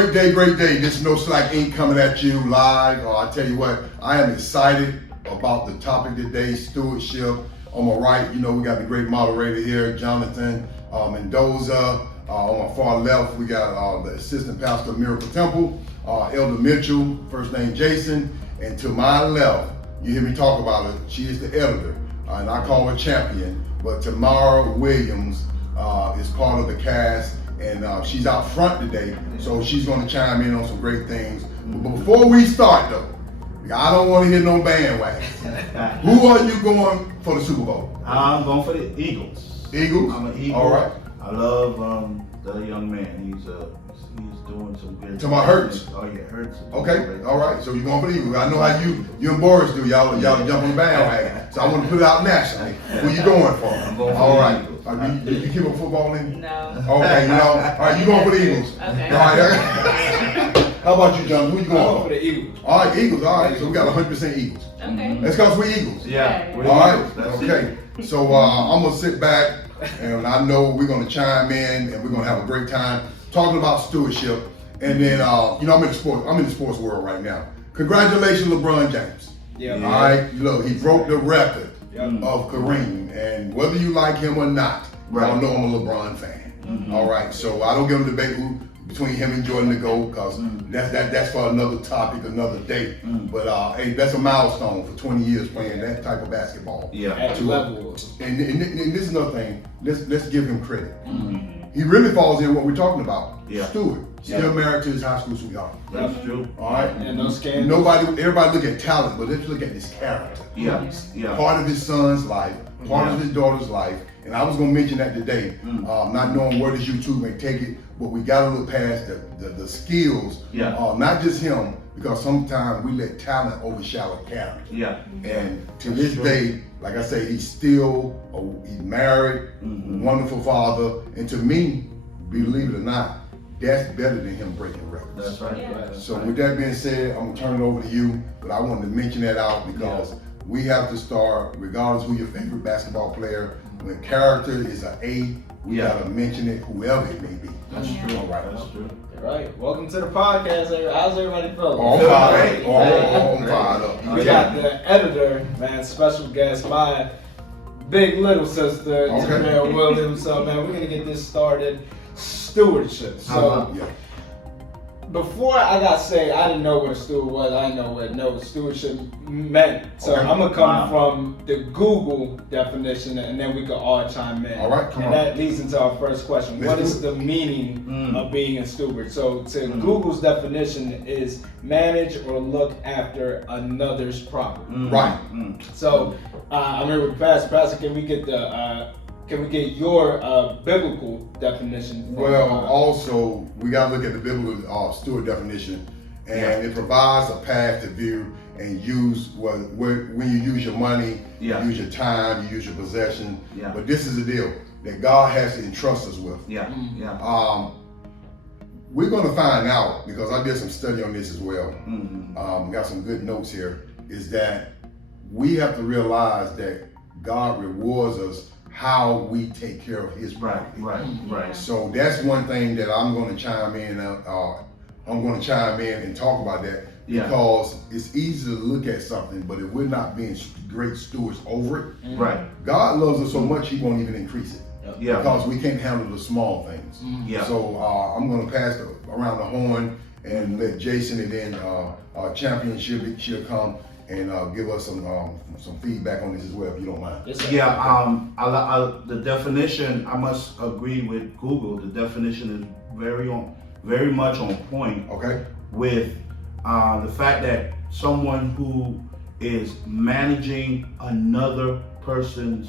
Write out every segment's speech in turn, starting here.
Great day, great day. This is No Slack Inc. coming at you live. I tell you what, I am excited about the topic today, stewardship. On my right, you know, we got the great moderator here, Jonathan Mendoza. On my far left, we got the assistant pastor of Miracle Temple, Elder Mitchell, first name Jason. And to my left, you hear me talk about her, she is the editor, and I call her champion. But Tamara Williams is part of the cast, and she's out front today, so she's going to chime in on some great things. But before we start, though, I don't want to hear no bandwagon. Who are you going for the Super Bowl? I'm going for the Eagles. Eagles? I'm an Eagle. All right. I love the young man. He's doing some good. Tamara Hurts. Oh yeah, Hurts. Okay, all right. So you're going for the Eagles. I know how you and Boris do. Y'all jump on the bandwagon. So I want to put it out nationally. Who you going for? I'm going for all the right. Eagles. You keep up football in? No. Okay, you know. All right, you going for the Eagles. Okay. All right. How about you, John? Who you going for? For the Eagles. All right, Eagles. All right. So we got 100% Eagles. Okay. Let's go for Eagles. Yeah. All we're All Eagles. right. That's Okay. it. So I'm gonna sit back, and I know we're gonna chime in, and we're gonna have a great time talking about stewardship. And then, you know, I'm in the sports world right now. Congratulations, LeBron James. Yeah. All right. Look, he broke the record Yeah. of Kareem, and whether you like him or not, y'all know I'm a LeBron fan. All right. So I don't give him a debate between him and Jordan to go, because that's for another topic, another day. But hey, that's a milestone for 20 years playing that type of basketball. Yeah. At the level. And this is another thing. Let's give him credit. He really falls in what we're talking about. Yeah. Steward, still married to his high school sweetheart. That's true. All right. And no scandals. Everybody look at talent, but let's look at his character. Yeah. Yeah. Part of his son's life, part of his daughter's life, and I was gonna mention that today. Not knowing where this YouTube may take it, but we gotta look past the skills. Yeah. Not just him, because sometimes we let talent overshadow character. Yeah. And to this day, like I say, he's married, wonderful father, and to me, believe it or not, that's better than him breaking records. That's right. Yeah. That's So right. with that being said, I'm gonna turn it over to you, but I wanted to mention that out because we have to start, regardless who your favorite basketball player, when character is an A, we gotta mention it, whoever it may be. That's Yeah. true. All right. That's true. All right. Welcome to the podcast. How's everybody feeling? All Feel fired great. up. All fired up. We got the editor, man, special guest, my big little sister, Okay. Tamara Williams. So, man, we're gonna get this started. Stewardship. So, Yeah. before I got saved, I didn't know what a steward was. I didn't know what stewardship meant. So Okay. I'm gonna come Wow. from the Google definition, and then we could all chime in. All right, come and on. that leads into our first question. Let's What do is it. the meaning of being a steward? So to Mm. Google's definition is manage or look after another's property. Right. So I'm here with Pastor. Pastor, can we get your biblical definition? from, Well, also, we gotta look at the biblical steward definition, and it provides a path to view and use when you use your money, Yeah. you use your time, you use your possession. Yeah. But this is the deal that God has to entrust us with. Yeah. Yeah. We're gonna find out, because I did some study on this as well. Mm-hmm. Got some good notes here. Is that we have to realize that God rewards us how we take care of His Right. property. Right. Right. So that's one thing that I'm going to chime in. I'm going to chime in and talk about that, Yeah. because it's easy to look at something, but if we're not being great stewards over it, Right. God loves us so much He won't even increase it, Yeah. because we can't handle the small things. Yeah. So I'm going to pass around the horn and let Jason and then Championship she'll come and give us some feedback on this as well, if you don't mind. Yes, sir. Yeah, the definition, I must agree with Google. The definition is very much on point Okay. with the fact that someone who is managing another person's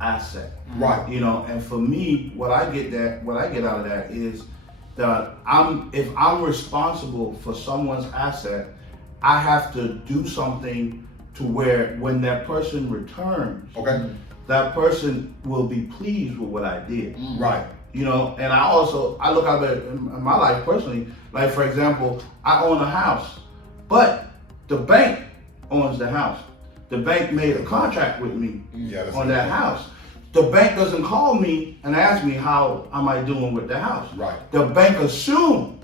asset. Right. You know, and for me, what I get out of that is that if I'm responsible for someone's asset, I have to do something to where when that person returns, Okay. that person will be pleased with what I did. Right. You know, and I look at it in my life personally. Like, for example, I own a house, but the bank owns the house. The bank made a contract with me Yeah, that's on that house. The bank doesn't call me and ask me how am I doing with the house. Right. The bank assumed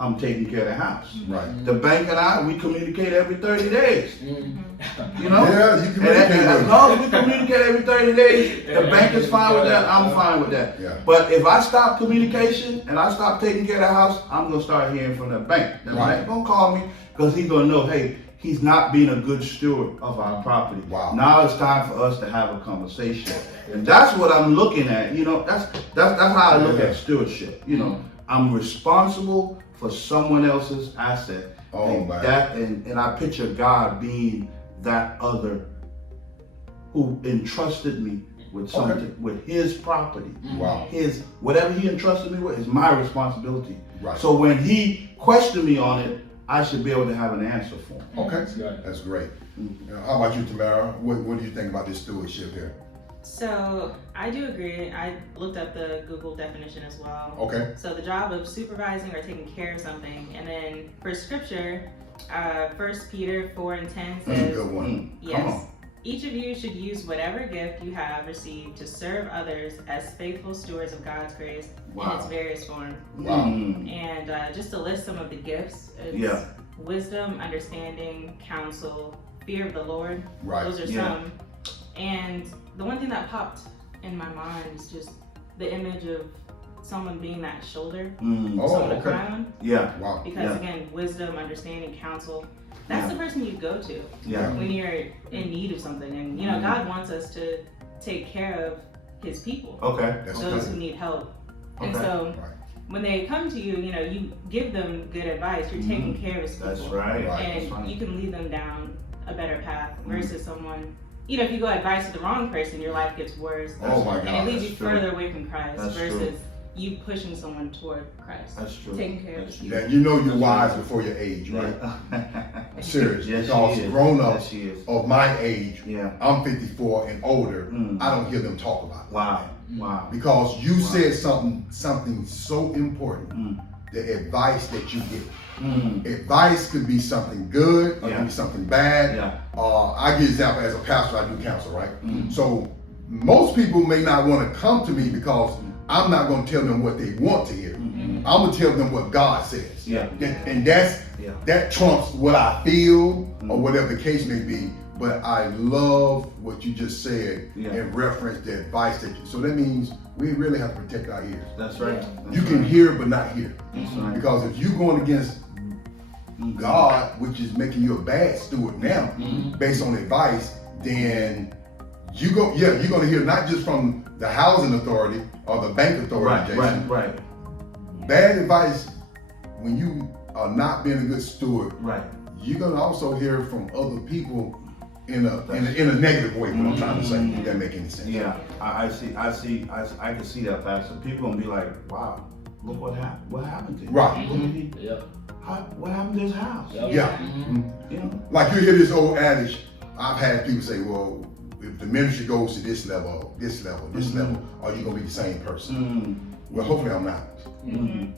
I'm taking care of the house. Right. The bank and I, we communicate every 30 days. You know? Yeah, you And communicate. as long as we communicate every 30 days, the bank is fine with that, I'm fine with that. Yeah. But if I stop communication and I stop taking care of the house, I'm going to start hearing from the bank. The Right. bank going to call me because he's going to know, hey, he's not being a good steward of our property. Wow. Now it's time for us to have a conversation. And that's what I'm looking at. You know, that's how I look at stewardship. You know, I'm responsible for someone else's asset. Oh, and man. and I picture God being that other who entrusted me with something, with his property. Wow. His, whatever he entrusted me with is my responsibility. Right. So when he questioned me on it, I should be able to have an answer for him. Okay, that's great. How about you, Tamara? What do you think about this stewardship here? So I do agree. I looked up the Google definition as well. Okay. So the job of supervising or taking care of something. And then for scripture, 1 Peter 4:10 That's a says, good one. Come yes, on. each of you should use whatever gift you have received to serve others as faithful stewards of God's grace in its various forms. Wow. And just to list some of the gifts, it's wisdom, understanding, counsel, fear of the Lord. Right. Those are some. And the one thing that popped in my mind is just the image of someone being that shoulder, Oh, someone to okay. cry on. Yeah. Wow. Because again, wisdom, understanding, counsel, that's the person you go to Yeah. when you're in need of something. And you know, God wants us to take care of his people, Okay. That's those good. who need help. And Okay. so Right. when they come to you, you know, you give them good advice. You're taking care of his people. That's right. Right. And That's right. you can lead them down a better path versus someone, you know, if you go advice to the wrong person, your life gets worse. Oh my And it God. leads you that's true. further away from Christ That's versus true. you pushing someone toward Christ. That's true. Taking care of That's his true. Yeah, you know you're wise before your age, right? Yeah. Serious. Yes, Because she is. grown ups Yes, she is. of my age, Yeah. I'm 54 and older, Mm. I don't hear them talk about it. Wow. Wow. Because you Wow. said something so important, Mm. the advice that you give. Mm. Advice could be something good or it Yeah. could be something bad. Yeah. I give example as a pastor, I do counsel, right? Mm. So most people may not want to come to me because I'm not going to tell them what they want to hear. Mm. I'm going to tell them what God says. Yeah. And that's Yeah. that trumps what I feel or Mm. whatever the case may be. But I love what you just said Yeah. in reference to advice that you. So that means we really have to protect our ears. That's right. That's You can right. hear but not hear. That's right. Because if you're going against God, which is making you a bad steward now, based on advice, then you're going to hear not just from the housing authority or the bank authority, Right. Jason. Right. Right. Bad advice when you are not being a good steward, Right. you're gonna also hear from other people in a negative way. What I'm trying to say, if that make any sense? Yeah. I can see that, Pastor. People gonna be like, wow, look what happened. What happened to him? Right. Look at he- Yep. What happened to his house? Yep. Yeah. You know. Like you hear this old adage. I've had people say, well, if the ministry goes to this level, this level, this level, are you gonna be the same person? Mm. Well, hopefully I'm not. Mm.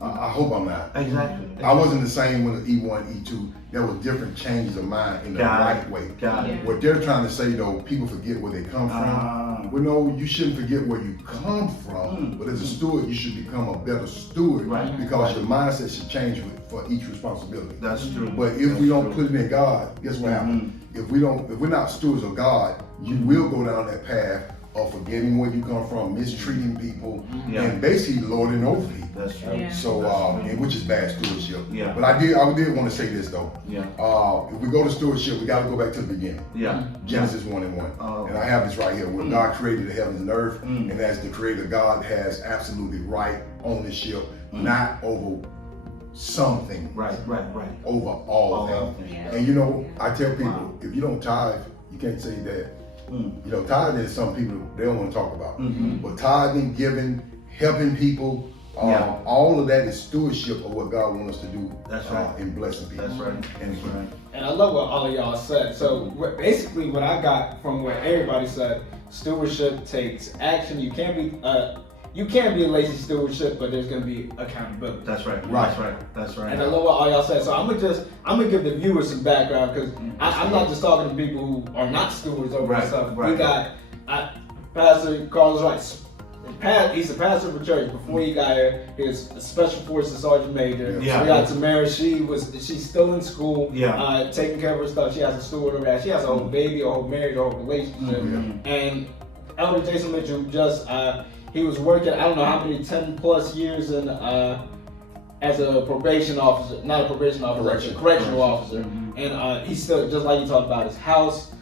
I hope I'm not. Exactly. I wasn't the same with the E1, E2. There was different changes of mind in the Got it. right way. Got it. What they're trying to say though, people forget where they come from. Well, no, you shouldn't forget where you come from, but as a steward, you should become a better steward Right. because your mindset should change for each responsibility. That's true. But if we don't put it in God, guess what happens? If we're not stewards of God, you will go down that path of forgetting where you come from, mistreating people, Yeah. and basically lording over people. That's true. Yeah. So, and which is bad stewardship. Yeah. But I did want to say this though. Yeah. If we go to stewardship, we got to go back to the beginning. Yeah. Genesis 1:1. Oh. And I have this right here, where God created the heavens and earth, Mm. and as the creator, God has absolutely right ownership, not over something, Right. Right. Right. over all things. Yeah. And you know, I tell people, Wow. if you don't tithe, you can't say that. Mm. You know, tithing is some people they don't want to talk about. Mhm. But tithing, giving, helping people, Yeah. all of that is stewardship of what God wants us to do. That's right. In blessing people. That's right. And That's right. And I love what all of y'all said. So basically, what I got from what everybody said, stewardship takes action. You can't be a lazy stewardship, but there's gonna be accountability. That's right. Right. That's right. That's right. And I love what all y'all said. So I'm gonna give the viewers some background because I'm not just talking to people who are not stewards over Right, this stuff. right. We got Pastor Carlos Wright. he's a pastor of a church. Before he got here, he was a special forces sergeant major. Yeah. We got Tamara. She's still in school. Yeah. Taking care of her stuff. She has a steward over that. She has a whole baby, a whole marriage, a whole relationship. And Elder Jason Mitchell just he was working. I don't know how many 10+ years in as a probation officer, not a probation officer, a correctional officer. And he's still, just like you talked about, his house,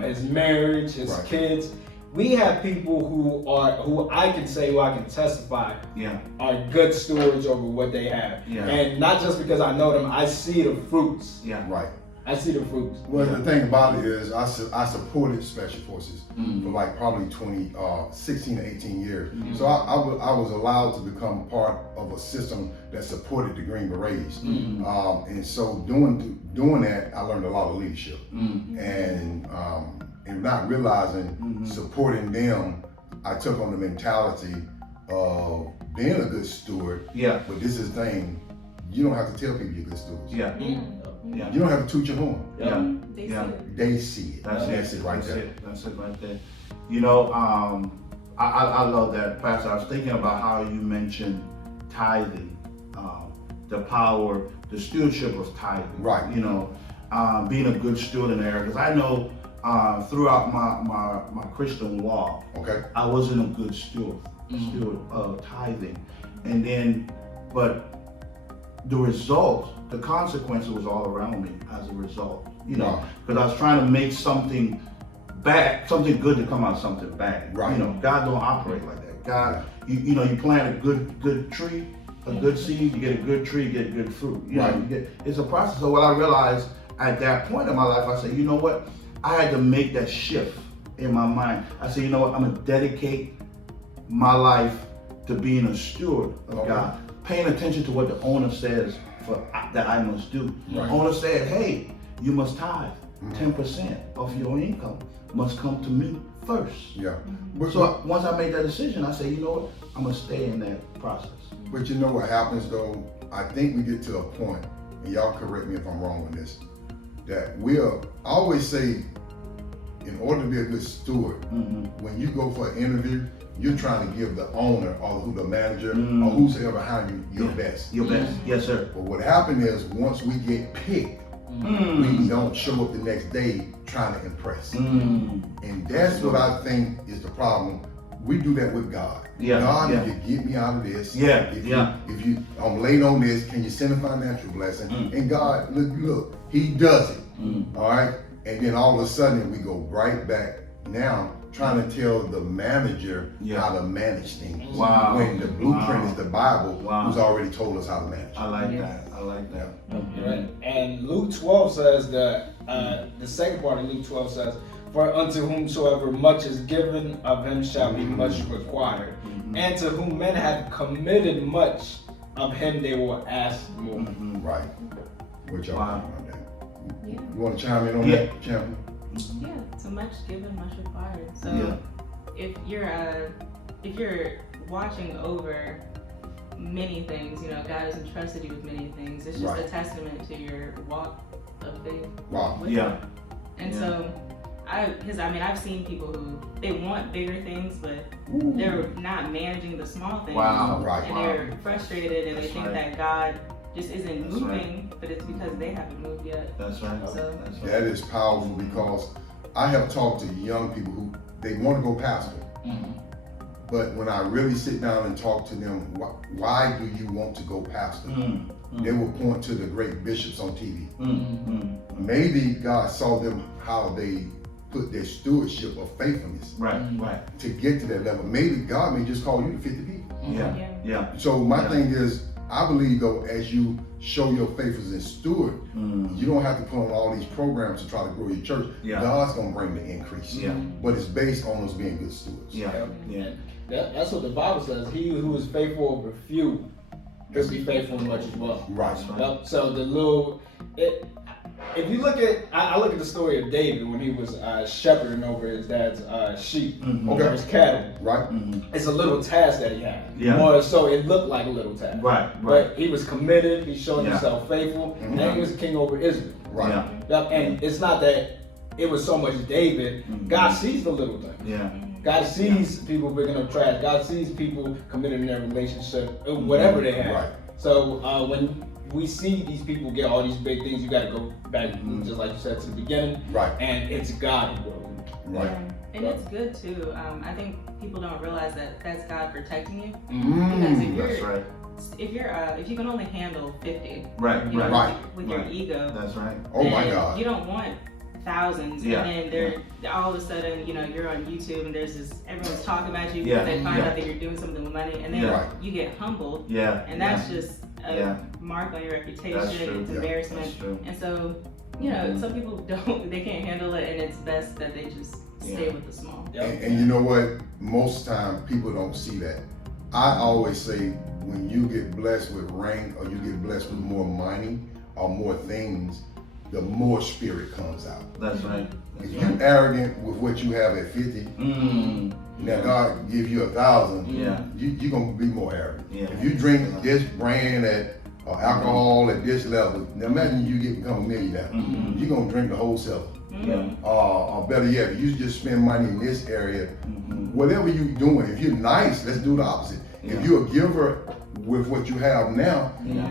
his marriage, his kids. We have people who I can testify are good stewards over what they have. And not just because I know them, I see the fruits. Right. I see the fruits. Well, the thing about it is, I supported Special Forces for like probably 16 to 18 years. So I was allowed to become part of a system that supported the Green Berets. And so doing that, I learned a lot of leadership. And not realizing, supporting them, I took on the mentality of being a good steward. But this is the thing, you don't have to tell people you're good stewards. You don't have to toot your horn. They see it. That's it right there. That's it right there. You know, I love that, Pastor. I was thinking about how you mentioned tithing, the power, the stewardship of tithing. Right. You know, being a good steward in there, because I know throughout my Christian walk, I wasn't a good steward of tithing, and then, but the result, the consequences was all around me as a result, you know, because I was trying to make something bad, something good to come out of something bad. Right. You know, God don't operate like that. God, you know, you plant a good tree, a good seed, you get a good tree, you get good fruit. You know, it's a process. So what I realized at that point in my life, I said, you know what? I had to make that shift in my mind. I said, you know what? I'm gonna dedicate my life to being a steward of God, paying attention to what the owner says that I must do. The owner said, hey, you must tithe 10% of your income must come to me first. So once I made that decision, I said, you know what? I'm gonna stay in that process. But you know what happens though? I think we get to a point, and y'all correct me if I'm wrong on this, that I always say, in order to be a good steward, when you go for an interview, you're trying to give the owner or the manager or who's ever behind you your best. Your best, yes sir. But what happened is, once we get picked, we don't show up the next day trying to impress. And that's what I think is the problem. We do that with God. God, if you get me out of this, if you I'm late on this, can you send a financial blessing? And God, look, He does it. All right? And then all of a sudden we go right back now trying to tell the manager how to manage things. When the blueprint is the Bible, who's already told us how to manage. I like that. I like that. And Luke 12 says that the second part of Luke 12 says, for unto whomsoever much is given, of him shall be much required. And to whom men have committed much, of him they will ask more. Right. What y'all think about that? Yeah. You want to chime in on that, Champion? Yeah, so much given, much required. So if you're watching over many things, you know, God has entrusted you with many things. It's just a testament to your walk of faith. With Him. And so I've seen people who they want bigger things, but they're not managing the small things. And they're frustrated and they think that God just isn't moving, but it's because they haven't moved yet. That's right. So that is powerful, because I have talked to young people who they want to go pastor, but when I really sit down and talk to them, why do you want to go pastor? They will point to the great bishops on TV. Maybe God saw them how they put their stewardship of faithfulness to get to that level. Maybe God may just call you to 50 people. So my thing is, I believe though, as you show your faithfulness as steward, you don't have to put on all these programs to try to grow your church. God's gonna bring the increase. But it's based on us being good stewards. That's what the Bible says. He who is faithful over few will be faithful in much as well. So the little, if you look at, I look at the story of David when he was shepherding over his dad's sheep, over his cattle. It's a little task that he had. More so, it looked like a little task. But he was committed. He showed himself faithful, and he was king over Israel. And it's not that it was so much David. God sees the little thing. God sees people picking up trash. God sees people committing their relationship, whatever they have. Right. So when we see these people get all these big things, you got to go back, just like you said, to the beginning. Right. And it's God who will. Right. Yeah. And it's good too. I think people don't realize that that's God protecting you. Mm. Because That's right. if you can only handle 50, Right. you know, Right. with your Right. ego, That's right. Oh my then God. you don't want thousands, Yeah. and then all of a sudden, you know, you're on YouTube and there's this, everyone's talking about you Yeah. because they find Yeah. out that you're doing something with money, and then Yeah. Right. you get humbled, Yeah. and that's just a Yeah. mark on your reputation. That's true. It's Yeah. embarrassment, That's true. and so, you know, some people they can't handle it, and it's best that they just stay Yeah. with the small. And you know what? Most time people don't see that. I always say when you get blessed with rank or you get blessed with more money or more things, the more spirit comes out. That's right. If you're arrogant with what you have at 50, now God give you 1,000, Yeah. you're gonna be more arrogant. Yeah. If you drink this brand or alcohol at this level, now imagine you become a millionaire. You're gonna drink the whole cellar. Yeah. Or better yet, if you just spend money in this area, whatever you're doing, if you're nice, let's do the opposite. Yeah. If you're a giver with what you have now, Yeah.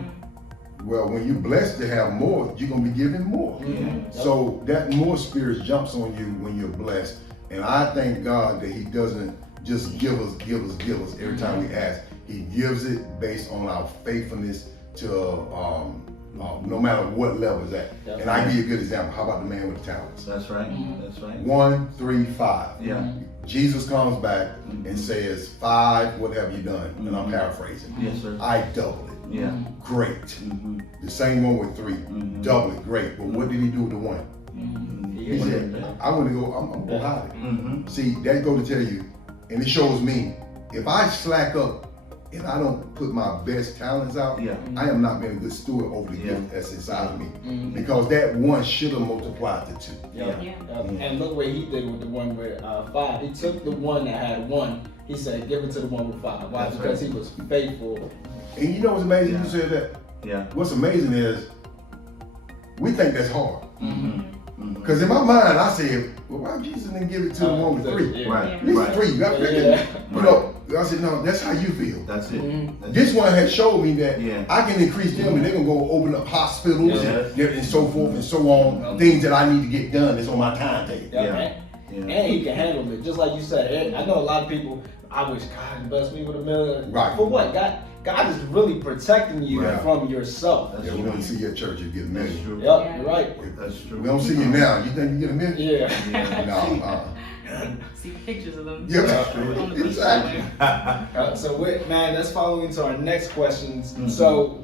well, when you're blessed to have more, you're gonna be giving more. Yeah. So that more spirit jumps on you when you're blessed. And I thank God that He doesn't just give us every time we ask. He gives it based on our faithfulness to no matter what level it's at. Yeah. And I give you a good example. How about the man with the talents? That's right. That's right. 1, 3, 5. Yeah. Jesus comes back and says, 5, what have you done? And I'm paraphrasing. Yes, sir. I double it. Yeah. Great. The same one with 3. Double it. Great. But what did he do with the 1? He said, I want to go, I'm going to go hide it. See, that go to tell you, and it shows me, if I slack up and I don't put my best talents out, Yeah. I am not being a good steward over the gift that's inside of me. Because that 1 should have multiplied to 2. Yeah. And look what he did with the one with 5. He took the one that had 1. He said, give it to the one with 5. Why? That's Because right. he was faithful. And you know what's amazing? Yeah. You said that. Yeah. What's amazing is we think that's hard. Mm-hmm. Because in my mind, I said, well, why Jesus didn't give it to the one with 3? Yeah. Right. At least Right. 3. You got 50. Yeah. You know, I said, no, that's how you feel. That's it. That's This it. one had showed me that Yeah. I can increase them and they're going to go open up hospitals Yeah. and so forth and so on. Things that I need to get done. It's on my timetable. Yeah. And he can handle it, just like you said. I know a lot of people, I wish God blessed me with $1 million. Right. For what? God is really protecting you Right. from yourself. That's Yeah, we true. want to see your church, you get a That's million. true. Yep, you're right. That's true. We don't see you now. You think you get a million? Yeah. No. See pictures of them. Yeah, On the beach exactly. somewhere. So that's following into our next questions. Mhm. So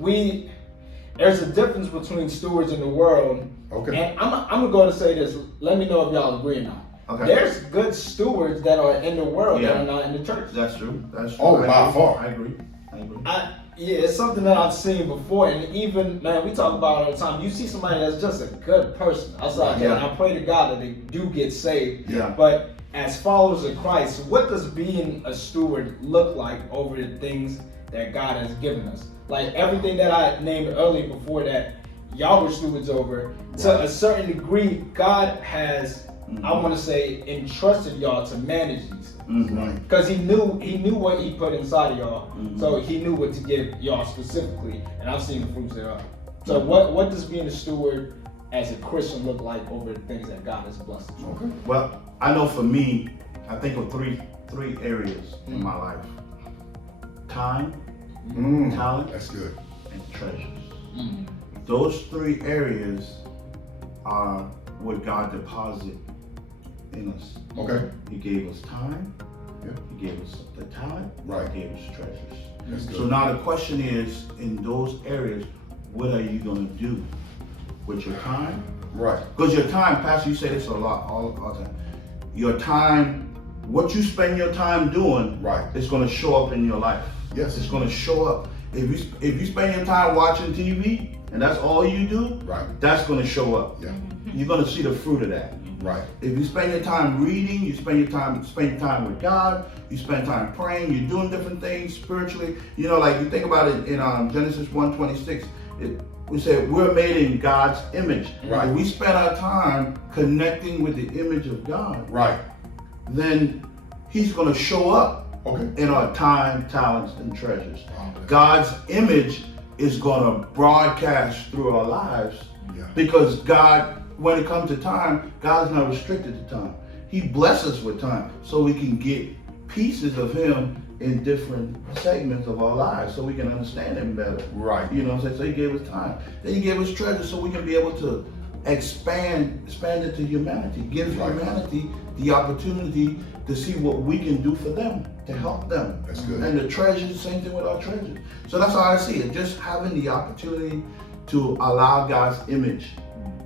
there's a difference between stewards in the world. Okay. And I'm gonna go to say this. Let me know if y'all agree or not. Okay. There's good stewards that are in the world that Yeah. are not in the church. That's true. That's true. Oh, I by agree. far. I agree. I agree. Yeah, it's something that I've seen before, and even, man, we talk about it all the time. You see somebody that's just a good person outside there, Yeah. and I pray to God that they do get saved. Yeah. But as followers of Christ, what does being a steward look like over the things that God has given us? Like everything that I named earlier before that y'all were stewards over, to a certain degree, God has, I want to say, entrusted y'all to manage these things. Mm-hmm. Because he knew what he put inside of y'all, Mhm. so he knew what to give y'all specifically, and I've seen the fruits thereof. So what does being a steward as a Christian look like over the things that God has blessed us with? Okay. Well, I know for me, I think of three areas in my life: time, talent, That's good. and treasures. Those 3 areas are what God deposited in us. Okay. He gave us time. Yeah. He gave us the talent. Right. He gave us treasures. That's good. So now the question is, in those areas, what are you going to do with your time? Right. Because your time, Pastor, you say this a lot, all the time. Your time, what you spend your time doing, Right. is going to show up in your life. Yes. It's going to show up. If you spend your time watching TV and that's all you do, Right. that's going to show up. Yeah. You're going to see the fruit of that. Right. If you spend your time reading, you spend your time with God, you spend time praying, you're doing different things spiritually. You know, like you think about it in Genesis 1:26, we said we're made in God's image. Right. If we spend our time connecting with the image of God, Right. then He's going to show up in our time, talents, and treasures. God's image is going to broadcast through our lives because God, when it comes to time, God's not restricted to time. He blesses us with time so we can get pieces of Him in different segments of our lives so we can understand Him better. Right. You know what I'm saying? So He gave us time. Then He gave us treasure so we can be able to expand it to humanity. Give humanity the opportunity to see what we can do for them, to help them. That's good. And the treasures, same thing with our treasures. So that's how I see it. Just having the opportunity to allow God's image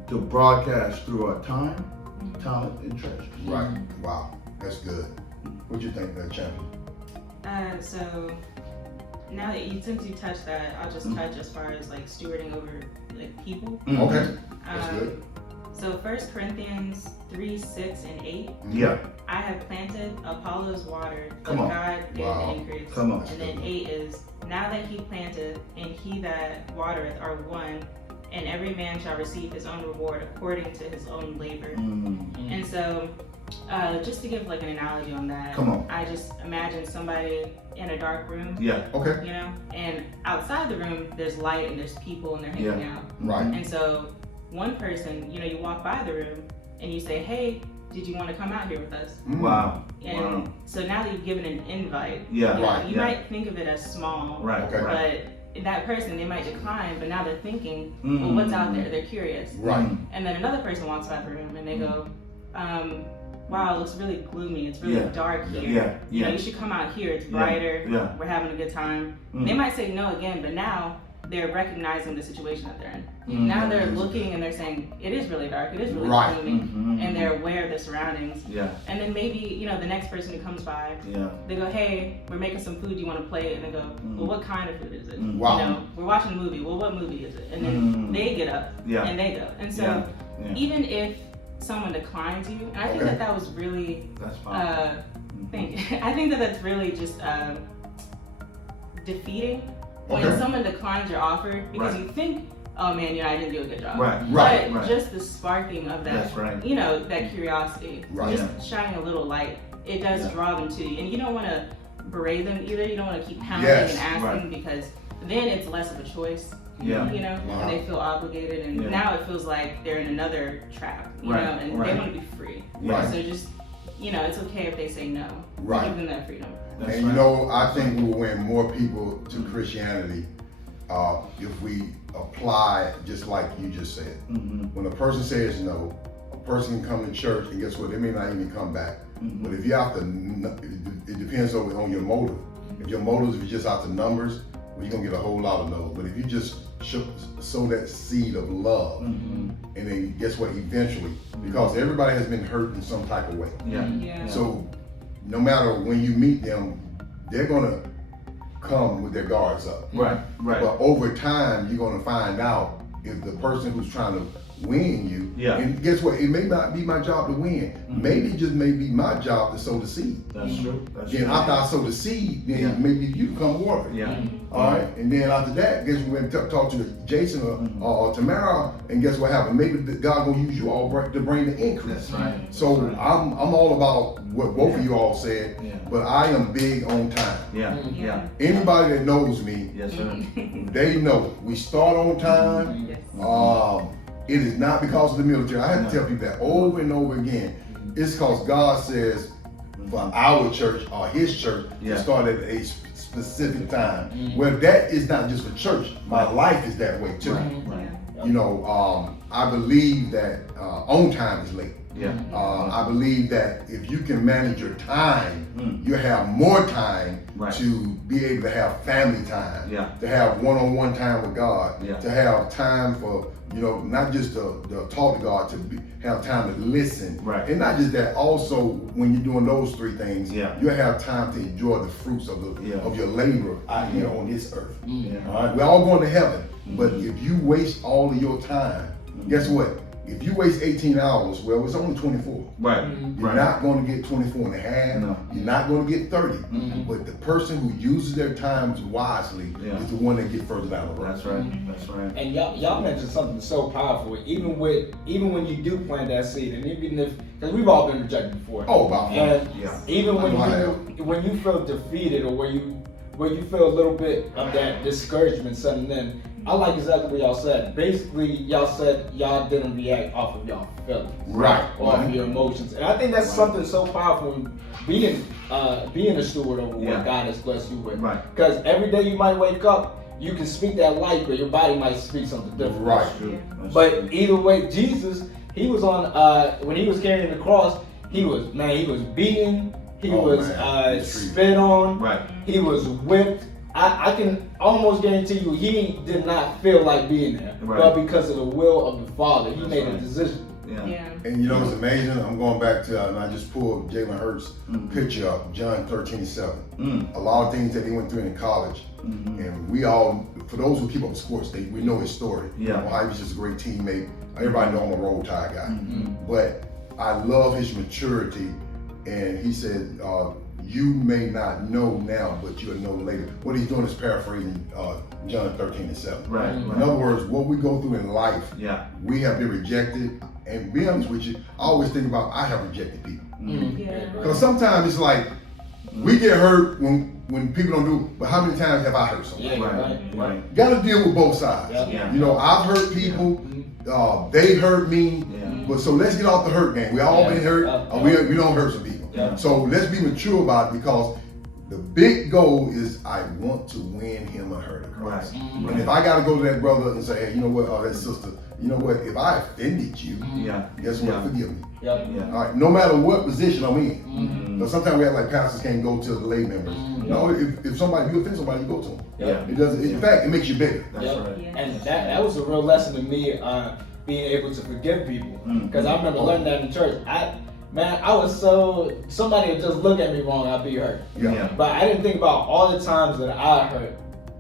to broadcast through our time, talent, and treasure. Right. Wow. That's good. What do you think, champion? So now that since you touched that, I'll just touch as far as like stewarding over like people. Okay. That's good. So 1 Corinthians 3, 6, and 8. Yeah. I have planted, Apollos watered, but Come on. God gave the increase. Come on. And then 8 is, now that He planted and He that watereth are one, and every man shall receive his own reward according to his own labor. And so, just to give like an analogy on that, Come on. I just imagine somebody in a dark room. Yeah. Okay. You know, and outside the room there's light and there's people and they're hanging out. Right. And so one person, you know, you walk by the room and you say, hey, did you want to come out here with us? Wow. And so now that you've given an invite, Yeah. you know, Right. you might think of it as small, Right. Okay. but that person, they might decline, but now they're thinking, well, what's out there? They're curious. Right. And then another person walks by the room and they go, wow, it looks really gloomy. It's really dark here. Yeah. You know, you should come out here. It's brighter. Yeah. We're having a good time. They might say no again, but now they're recognizing the situation that they're in. Now they're looking and they're saying, it is really dark. It is really gloomy. And they're aware of their surroundings. Yeah. And then maybe, you know, the next person who comes by, they go, hey, we're making some food. You want to play? And they go, well, what kind of food is it? Wow. You know, we're watching a movie. Well, what movie is it? And then they get up and they go. And so even if someone declines you, and I think that was really, That's I think that's really just defeating when someone declines your offer because you think, oh man, you know, I didn't do a good job. But just the sparking of that, you know, that curiosity, just shining a little light, it does draw them to you. And you don't want to berate them either. You don't want to keep pounding and asking because then it's less of a choice. You know, and they feel obligated, and now it feels like they're in another trap, you know, and they want to be free. So just, you know, it's okay if they say no. Give them that freedom. And you know, I think we will win more people to Christianity if we apply just like you just said. When a person says no, a person can come to church and guess what? They may not even come back. But if you have to, it depends on your motive. If your motive is just out to numbers, well, you're gonna get a whole lot of no's. But if you just sow that seed of love, and then guess what? Eventually, because everybody has been hurt in some type of way. So no matter when you meet them, they're gonna come with their guards up. But over time, you're gonna find out if the person who's trying to win you, and guess what? It may not be my job to win. Maybe it just may be my job to sow the seed. That's true. Then after I sow the seed, then maybe you come water. All right, and then after that, guess we went and talk to Jason or Tamara, and guess what happened? Maybe God gonna use you all to bring the increase. That's right. So I'm all about what both of you all said, but I am big on time. Anybody that knows me, they know we start on time. It is not because of the military. I have to tell people that over and over again. It's because God says for our church or His church to start at a specific time. Well, that is not just for church. My life is that way too. You know, I believe that on time is late. I believe that if you can manage your time, you have more time to be able to have family time, to have one-on-one time with God, to have time for, you know, not just to talk to God, to have time to listen. And not just that, also when you're doing those three things, you have time to enjoy the fruits of your labor out here on this earth. All right, we're all going to heaven, but if you waste all of your time, guess what? if you waste 18 hours, well, it's only 24. Right. You're not going to get 24 and a half. No. You're not going to get 30. Mhm. But the person who uses their times wisely Yeah. is the one that gets further down the road. That's right. That's right. And y'all mentioned something so powerful. Even when you do plant that seed, and even if, because we've all been rejected before. Oh, about And Yeah. even I when you feel defeated, or where you feel a little bit of that discouragement setting in, I like exactly what y'all said. Basically, y'all said y'all didn't react off of y'all feelings, Right. off of your emotions, and I think that's something so powerful. Being a steward over Yeah. what God has blessed you with, Right. because every day you might wake up, you can speak that light, but your body might speak something different. Right. That's true. That's But true. either way, Jesus, he was on when he was carrying the cross, he was beaten, he Oh, was man. He's spit on, Right. he was whipped. I can almost guarantee you he did not feel like being there, Right. but because of the will of the Father, he That's made a right. decision. Yeah. Yeah. And you know, it's amazing. I'm going back to, and I just pulled Jalen Hurts' Mhm. picture up, John 13:7. Mm. A lot of things that he went through in college. Mhm. And we all, for those who keep up with sports, we know his story. Yeah. How he was just a great teammate. Everybody know I'm a roll tide guy. Mhm. But I love his maturity. And he said, you may not know now, but you'll know later. What he's doing is paraphrasing John 13:7. Right. In Right. other words, what we go through in life, Yeah. we have been rejected. And to be honest with you, I always think about I have rejected people. Mm. Yeah. Because sometimes it's like, we get hurt when people don't do, but how many times have I hurt somebody? Yeah, Right. right. Right. You gotta deal with both sides. Yeah. Yeah. You know, I've hurt people, they hurt me, Yeah. but so let's get off the hurt game. We all Yeah. been hurt, Yeah. we don't hurt some people. Yeah. So let's be mature about it, because the big goal is I want to win him or her to Christ. Right. And if I gotta go to that brother and say, hey, you know what, or that sister, you know what, if I offended you, Yeah. guess what, Yeah. forgive me. Yep. Yeah. All right, no matter what position I'm in. Mhm. But sometimes we act like pastors can't go to the lay members. No, if you offend somebody, you go to them. Yeah. It doesn't. In fact, it makes you better. That's Yep. right. Yeah. And that was a real lesson to me, being able to forgive people. Because I remember learning that in church. I was so, somebody would just look at me wrong, I'd be hurt. Yeah. Yeah. But I didn't think about all the times that I hurt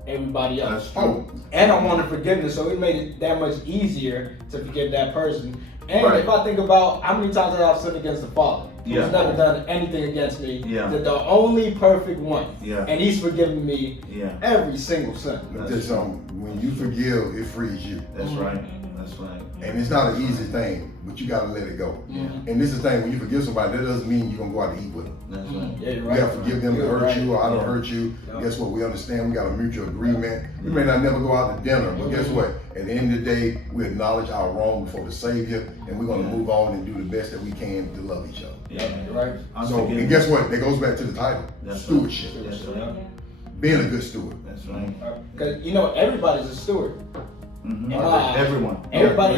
everybody else. That's true. Oh, And I wanted forgiveness, so it made it that much easier to forgive that person. And Right. if I think about how many times I've sinned against the Father, Yeah. who's never done anything against me, Yeah. the only perfect one, Yeah. and He's forgiven me Yeah. every single sin. let me tell you something. When you forgive, it frees you. That's right. That's right. And it's not an easy thing, but you gotta let it go. Mhm. And this is the thing, when you forgive somebody, that doesn't mean you're gonna go out to eat with them. That's right. Yeah, you're You right. gotta forgive them to You're hurt right. you, or I don't Yeah. hurt you. Yeah. Guess what? We understand we got a mutual agreement. We may not never go out to dinner, but guess what? At the end of the day, we acknowledge our wrong before the Savior, and we're gonna Yeah. move on and do the best that we can to love each other. Yeah. You're right. So, Unforgiveness. and guess what? That goes back to the title, That's stewardship. Right. That's Yeah. right. Being a good steward. That's right. Because everybody's a steward. Mhm. Wow. Everyone. Everybody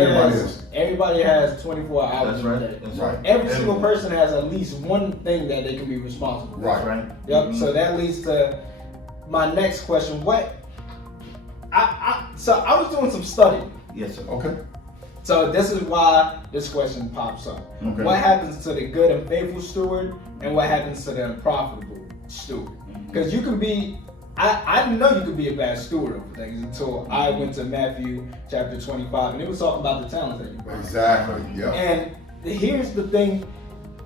Everybody has 24 hours That's in a right. day. That's Right. Every single person has at least one thing that they can be responsible for. Right. That's right. Yep. Mhm. So that leads to my next question. So I was doing some studying. Yes, sir. Okay. So this is why this question pops up. Okay. What happens to the good and faithful steward, and what happens to the unprofitable steward? Because you can be, I didn't know you could be a bad steward of things until I went to Matthew chapter 25, and it was talking about the talents that you brought. Exactly. Yeah. And here's the thing,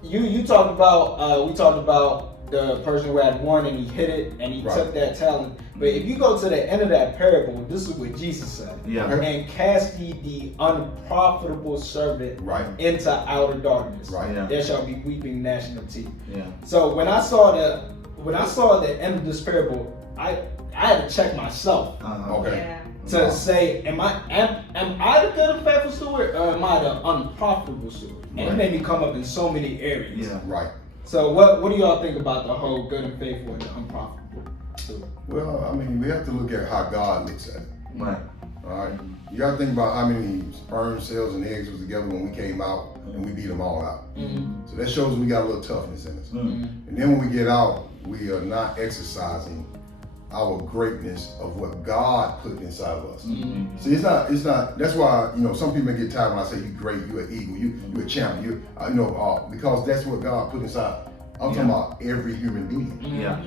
you talked about, we talked about the person who had one and he hid it and he Right. took that talent. But if you go to the end of that parable, this is what Jesus said. Yeah. Okay. And cast ye the unprofitable servant Right. into outer darkness. Right. Yeah. There shall be weeping, gnashing of teeth. Yeah. So when I saw the end of this parable, I had to check myself Uh-huh. Okay. Yeah. to say, am I the good and faithful steward, or am I the unprofitable steward? And it Right. made me come up in so many areas. Yeah. Right. So what do y'all think about the whole good and faithful and the unprofitable steward? Well, I mean, we have to look at how God looks at it. Right. All right. You got to think about how many sperm cells and eggs was together when we came out, and we beat them all out. Mm-hmm. So that shows we got a little toughness in us. Mm. And then when we get out, we are not exercising our greatness of what God put inside of us. Mhm. See, it's not. That's why some people may get tired when I say you're great, you're an eagle, you're a champion. Because that's what God put inside. I'm talking about every human being. Yeah.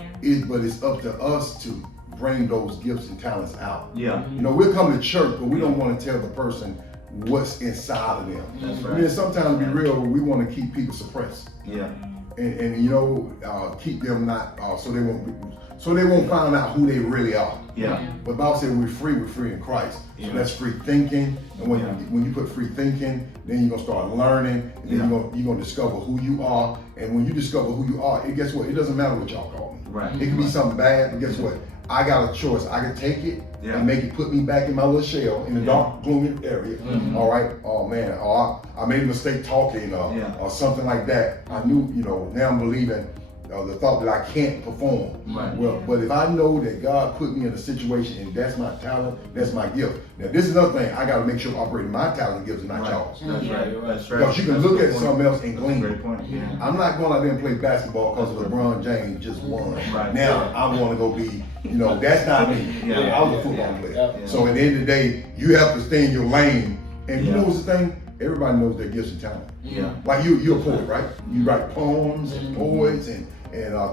But it's up to us to bring those gifts and talents out. Yeah. We'll come to church, but we don't want to tell the person what's inside of them. That's I mean, sometimes to be real, we want to keep people suppressed. Yeah. And you know, keep them not so they won't find out who they really are. Yeah. But the Bible said we're free in Christ. So Yeah. that's free thinking. And when Yeah. when you put free thinking, then you're gonna start learning, and then you're gonna discover who you are. And when you discover who you are, guess what? It doesn't matter what y'all call me. Right. It can be something bad, but guess what? I got a choice. I can take it Yeah. and make it put me back in my little shell in the dark, gloomy area. All right. Oh man. Or I made a mistake talking, or something like that. I knew, you know. Now I'm believing the thought that I can't perform. Right. Well, but if I know that God put me in a situation and that's my talent, that's my gift. Now this is another thing. I got to make sure I'm operating my talent and gifts and not y'all's. That's right. That's right. Because you can That's a look good at point. something else and That's a glean. great point. Yeah. I'm not going out there and play basketball because LeBron James just won. Right. Now I want to go be, you know, that's not me. Yeah. I was a football player. Yeah. So at the end of the day, you have to stay in your lane. And you Yeah. know what's the thing? Everybody knows their gifts and talent. Yeah. Like you're a poet, right? You write poems and poets and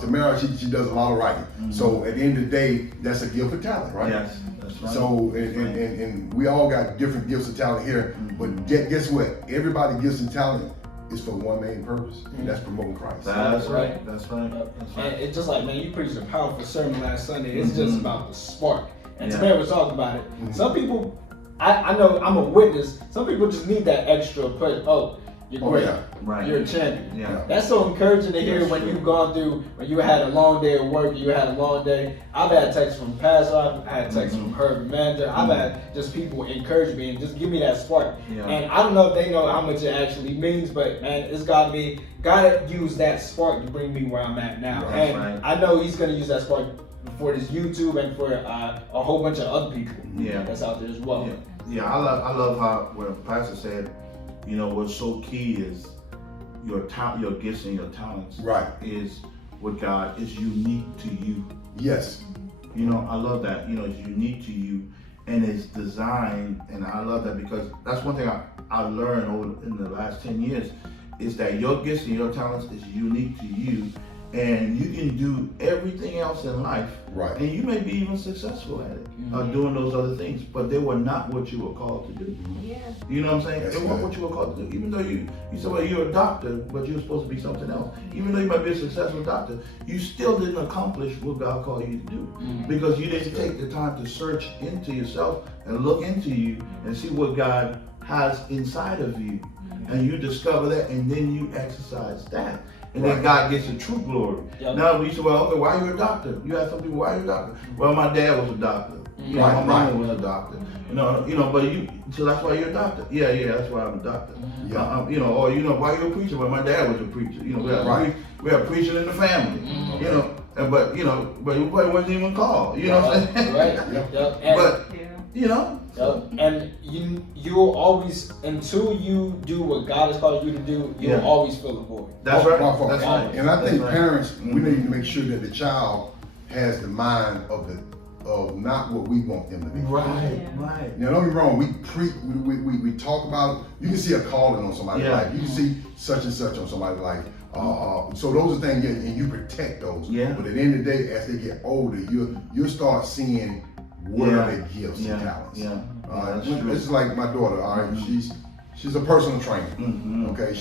Tamara, she does a lot of writing. So at the end of the day, that's a gift of talent, right? Yes. That's right. So That's right. and we all got different gifts of talent here, but guess what? Everybody's gifts and talent is for one main purpose, and that's promoting Christ. That's right. That's right. That's And right. it's just like, man, you preached a powerful sermon last Sunday. It's just about the spark. And Yeah. Tamara was talking about it. Some people, I know I'm a witness, some people just need that extra push. Oh, you're Oh, great. yeah. Right. You're a champion. Yeah. That's so encouraging to hear That's when true. you've gone through, when you had a long day of work, you had a long day. I've had texts from Pastor, I've had texts from Herb Manager, I've had just people encourage me and just give me that spark. Yeah. And I don't know if they know how much it actually means, but man, it's gotta use that spark to bring me where I'm at now. That's And right. I know he's gonna use that spark for this YouTube and for a whole bunch of other people Yeah. that's out there as well. Yeah. I love how what Pastor said. You know what's so key is your gifts and your talents. Right. Is with God is unique to you. Yes. You know, I love that. You know, it's unique to you, and it's designed. And I love that because that's one thing I learned over in the last 10 years is that your gifts and your talents is unique to you, and you can do everything else in life. Right. And you may be even successful at it, doing those other things, but they were not what you were called to do. Yeah. You know what I'm saying? That's They weren't good. what you were called to do. Even though you said, well, you're a doctor, but you were supposed to be something else. Even though you might be a successful doctor, you still didn't accomplish what God called you to do. Because you didn't take the time to search into yourself and look into you and see what God has inside of you. And you discover that, and then you exercise that. And then Right. God gets the true glory. Yep. Now you say, well, okay, why are you a doctor? You ask some people, why are you a doctor? Well, my dad was a doctor. You know, Right, my mama right. was a doctor. You know, but so that's why you're a doctor. Yeah, that's why I'm a doctor. Yeah. You know, or why you're a preacher? Well, my dad was a preacher. You know, Right. we have preaching in the family. You know, but it wasn't even called. You know what I'm saying? Right. Yep. Yep. And, But Yeah. you know, Yep. And you'll always, until you do what God has called you to do, you'll Yeah. always fill the void. that's Oh, right. my fault. That's right. And I think That's right. parents, we need to make sure that the child has the mind of not what we want them to be. Right, Yeah. right. Now don't get me wrong, we talk about it. You can see a calling on somebody's Yeah. life. You can see such and such on somebody's life. So those are things, and you protect those. Yeah. But at the end of the day, as they get older, you'll start seeing what are their gifts and talents. Yeah. That's true. This is like my daughter. All right, she's a personal trainer. Mhm. Okay,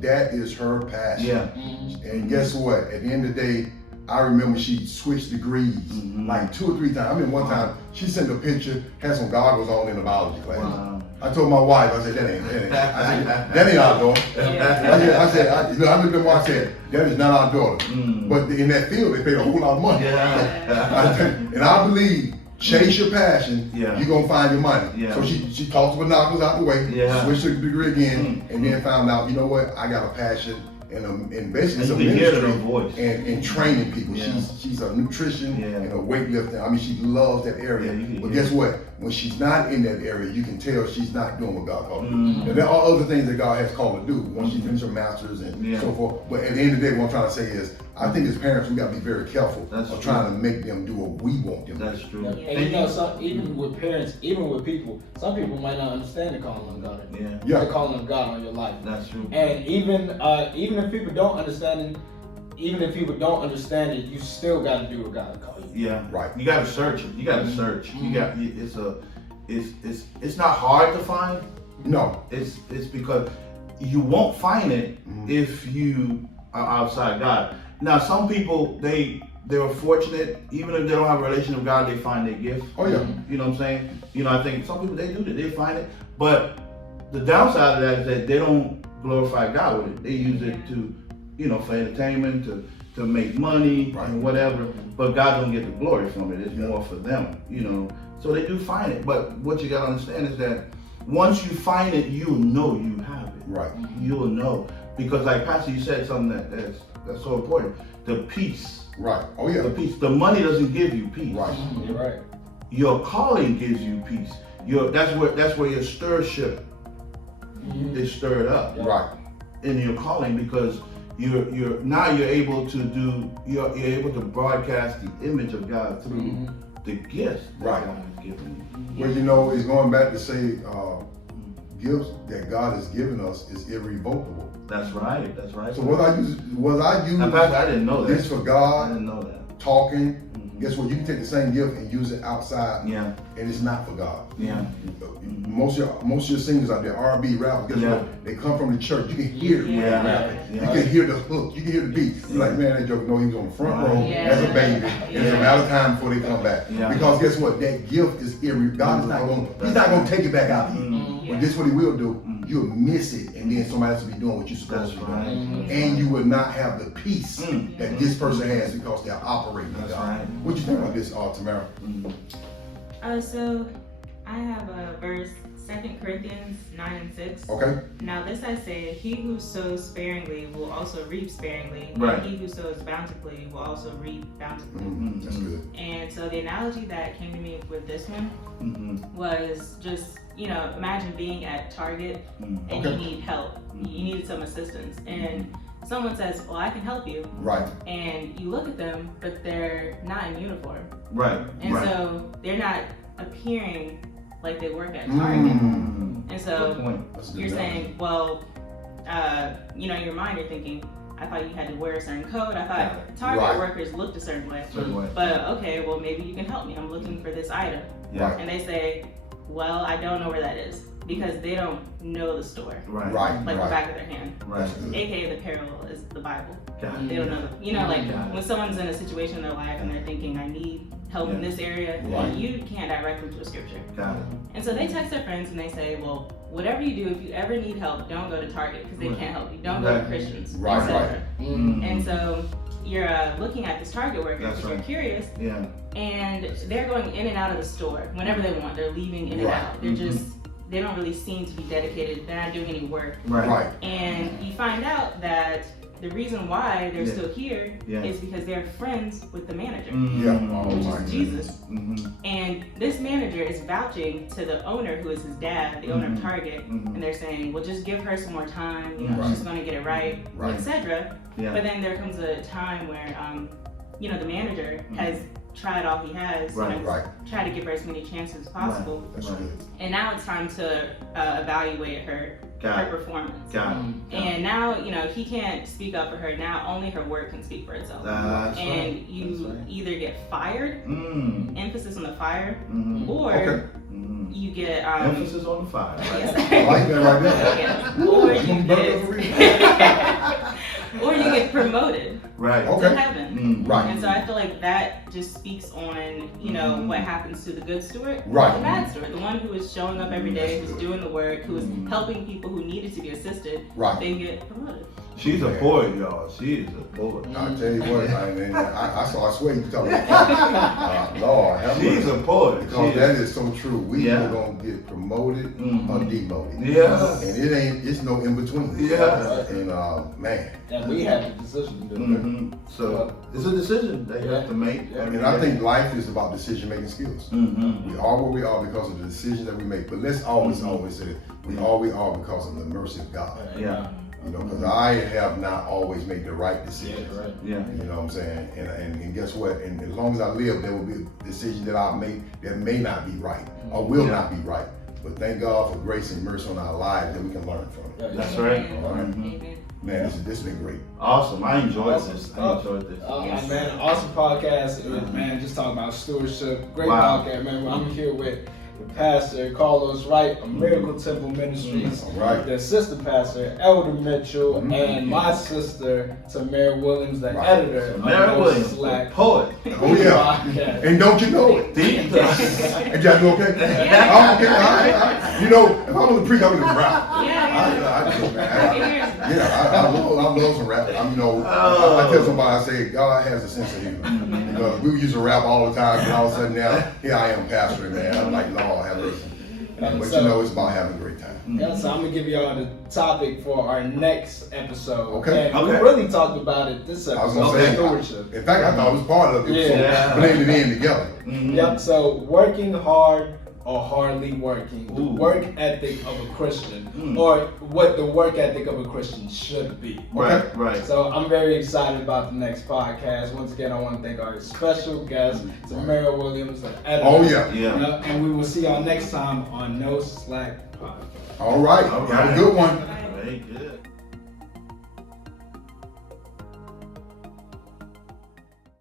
that is her passion. Yeah. And guess what? At the end of the day, I remember she switched degrees like 2 or 3 times. I mean, one time she sent a picture, had some goggles on in the biology class. Wow. I told my wife, I said, that ain't our daughter. I looked at her, I said, that is not our daughter. But in that field, they paid a whole lot of money. Yeah. And I believe, chase your passion, Yeah. you're gonna find your money. Yeah. So she tossed the binoculars out the way, Yeah. switched her degree again, and then found out, you know what, I got a passion. And basically it's a And you can hear it in ministry her voice. and training people. Yeah. She's a nutrition Yeah. and a weightlifter. I mean, she loves that area. Yeah, you can But hear guess it. what? When she's not in that area, you can tell she's not doing what God called her to do. Mhm. And there are other things that God has called her to do once she finishes her master's and Yeah. so forth. But at the end of the day, what I'm trying to say is, I think as parents, we got to be very careful That's of true. trying to make them do what we want them to That's do. true. Yeah. And you know, even with parents, even with people, some people might not understand the calling of God. Yeah. Yeah. The calling of God on your life. That's true. And even if people don't understand it, you still got to do what God called you. Yeah. Right. You got to search it. You got to search. It's not hard to find No. It's because you won't find it if you are outside God. Now, some people they're fortunate, even if they don't have a relationship with God, they find their gift. Oh yeah. You know what I'm saying? You know, I think some people they do that, they find it. But the downside of that is that they don't glorify God with it. They use it to, for entertainment, to make money and whatever. But God don't get the glory from it. It's more for them, So they do find it. But what you gotta understand is that once you find it, you'll know you have it. Right. You'll know. Because like Pastor, you said something that's so important. The peace. Right. Oh yeah. The peace. The money doesn't give you peace. Right. You're right. Your calling gives you peace. That's where your stewardship is stirred up. Right. In your calling, because you're able to broadcast the image of God through the gifts that God has given you. Well, it's going back to say gifts that God has given us is irrevocable. That's right. So was I use in fact, I didn't know that. this for God? I didn't know that. Talking. Guess what? You can take the same gift and use it outside. Yeah. And it's not for God. Yeah. Most of your singers out there, R&B rappers, guess what? They come from the church. You can hear it when they're rapping. You can hear the hook. You can hear the beat. You're like, man, that joke, he was on the front row as a baby. And it's a matter of time before they come back. Yeah. Because guess what? That gift is God is not going. He's not going to take it back out of you. But this is what He will do. You'll miss it, and then somebody else will be doing what you're supposed to be doing. And you will not have the peace that this person has because they're operating in God. What you think about this, Tamara? So I have a verse, 2 Corinthians 9:6. Okay. Now this I say, he who sows sparingly will also reap sparingly, Right. and he who sows bountifully will also reap bountifully. That's good. And so the analogy that came to me with this one was just, imagine being at Target and you need help. You need some assistance. And someone says, well, I can help you. Right. And you look at them, but they're not in uniform. Right. And so they're not appearing like they work at Target. And so you're saying, well, in your mind you're thinking, I thought you had to wear a certain coat. I thought Target workers looked a certain way. But okay, well maybe you can help me. I'm looking for this item. Yeah. And they say, well, I don't know where that is, because they don't know the store. Right. Like the back of their hand. Right. AKA the parable is the Bible. Got They don't know. When someone's in a situation in their life and they're thinking, I need help in this area, and you can't direct them to a scripture. Got it. And so they text their friends and they say, well, whatever you do, if you ever need help, don't go to Target because they can't help you. Don't go to Christians, etc. And so you're looking at this Target worker because you're curious, and they're going in and out of the store whenever they want. They're leaving in and out. They're just, they don't really seem to be dedicated. They're not doing any work. Right. And you find out that the reason why they're still here is because they're friends with the manager, which is Jesus. And this manager is vouching to the owner, who is his dad, the owner of Target, and they're saying, well, just give her some more time, she's going to get it right, etc. But then there comes a time where, the manager has tried all he has, try to give her as many chances as possible. And now it's time to evaluate her performance. And now, he can't speak up for her. Now only her work can speak for itself. And you either get fired, emphasis on the fire, or you get emphasis on the fire. I like that right there. Or you get promoted to heaven. And so I feel like that just speaks on, what happens to the good steward, the bad steward, the one who is showing up every day, who's doing the work, who is helping people who needed to be assisted, they get promoted. She's a poet, y'all. She is a poet. I'll tell you what, I swear you talking about Lord, help she's us. A poet. Because that is so true. We are gonna get promoted or demoted. And it's no in between. And man. And we have the decision to do it. So it's a decision that you have to make. And I think life is about decision making skills. We are where we are because of the decisions that we make. But let's always say that we are because of the mercy of God. Because I have not always made the right decision. You know what I'm saying? And guess what? And as long as I live, there will be a decision that I'll make that may not be right or will not be right. But thank God for grace and mercy on our lives that we can learn from it. That's right. Man, this has been great. Awesome. I enjoyed this. Man, awesome podcast. Man, just talking about stewardship. Great podcast, man. I'm here with the pastor, Carlos Wright of Miracle Temple Ministries, All right. their sister pastor, Elder Mitchell, and my sister, Tamara Williams, the Right. editor Tamara of Williams, Slack poet. Oh yeah. podcast. And don't you know it? And y'all you okay? I'm okay. All right. You know, if I was to preach, I would have rap. I love some rap. I tell somebody, I say, God has a sense of humor. Because we used to rap all the time, and all of a sudden now, here I am pastoring, man. I'm like, Lord, have mercy. But it's about having a great time. Yeah, so I'm gonna give y'all the topic for our next episode. Okay. And we really talked about it this I was episode. gonna say, Stewardship. in fact, I thought it was part of it. Yeah. So blended in together. Yep. So working hard or hardly working, the Ooh. work ethic of a Christian, or what the work ethic of a Christian should be. Right, right. So I'm very excited about the next podcast. Once again, I want to thank our special guest, Tamara Williams, the editor. Oh yeah. Yeah. And we will see y'all next time on No Slack Podcast. All right. Have a good one. Very good.